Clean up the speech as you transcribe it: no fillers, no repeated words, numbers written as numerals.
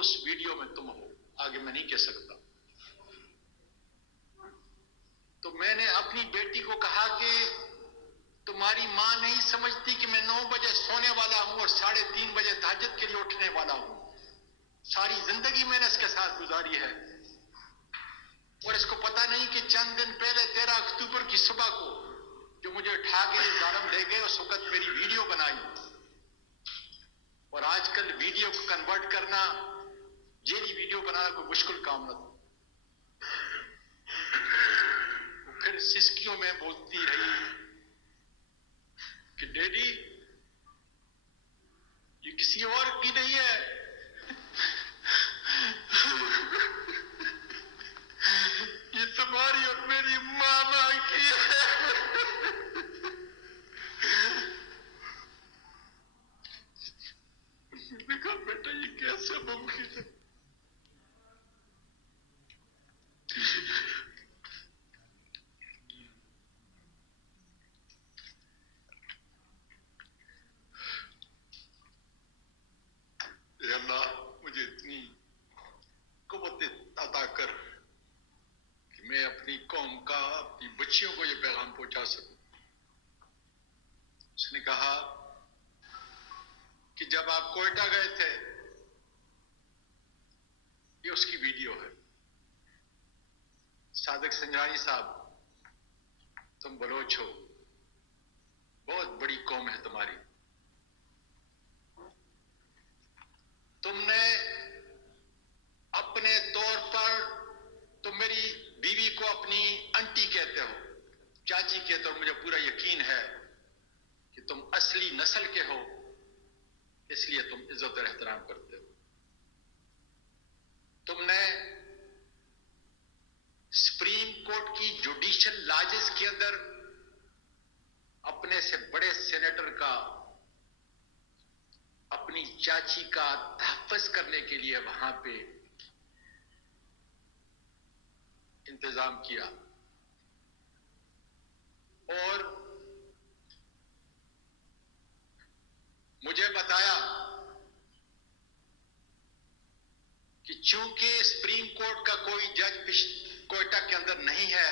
उस वीडियो में तुम हो, आगे मैं नहीं कह सकता। तो मैंने अपनी बेटी को कहा कि तुम्हारी मां नहीं समझती कि मैं 9 बजे सोने वाला हूं और 3:30 बजे तहज्जुद के लिए उठने वाला हूं। सारी जिंदगी मैंने इसके साथ गुजारी है और इसको पता नहीं कि चंद दिन पहले 13 अक्टूबर की सुबह को जो मुझे उठा के ये जालिम ले गए, उस वक्त मेरी वीडियो बनाई। और आजकल वीडियो को कन्वर्ट करना, जेली वीडियो बनाना कोई मुश्किल काम न था। फिर सिसकियों में बोलती रही कि डैडी ये किसी और की नहीं है, ये तुम्हारी और मेरी मामा की है। मैंने कहा बेटा ये कैसे मुमकिन है? अल्लाह मुझे इतनी कुव्वत अता कर कि मैं अपनी कौम का, अपनी बच्चियों को ये पैगाम पहुंचा सकूं। उसने कहा कि जब आप कोयटा गए थे, ये उसकी वीडियो है, सादिक संजानी साहब तुम बलोच हो, बहुत बड़ी कौम है तुम्हारी, तुमने अपने तौर पर, तुम मेरी बीवी को अपनी आंटी कहते हो, चाची कहते हो, मुझे पूरा यकीन है कि तुम असली नस्ल के हो, इसलिए तुम इज्जत और एहतराम करते हो। तुमने सुप्रीम कोर्ट की जुडिशियल लॉजेस के अंदर अपने से बड़े सेनेटर का, अपनी चाची का तहफ़्फ़ुज़ करने के लिए वहां पे इंतजाम किया और मुझे बताया कि चूंकि सुप्रीम कोर्ट का कोई जज कोयटा के अंदर नहीं है,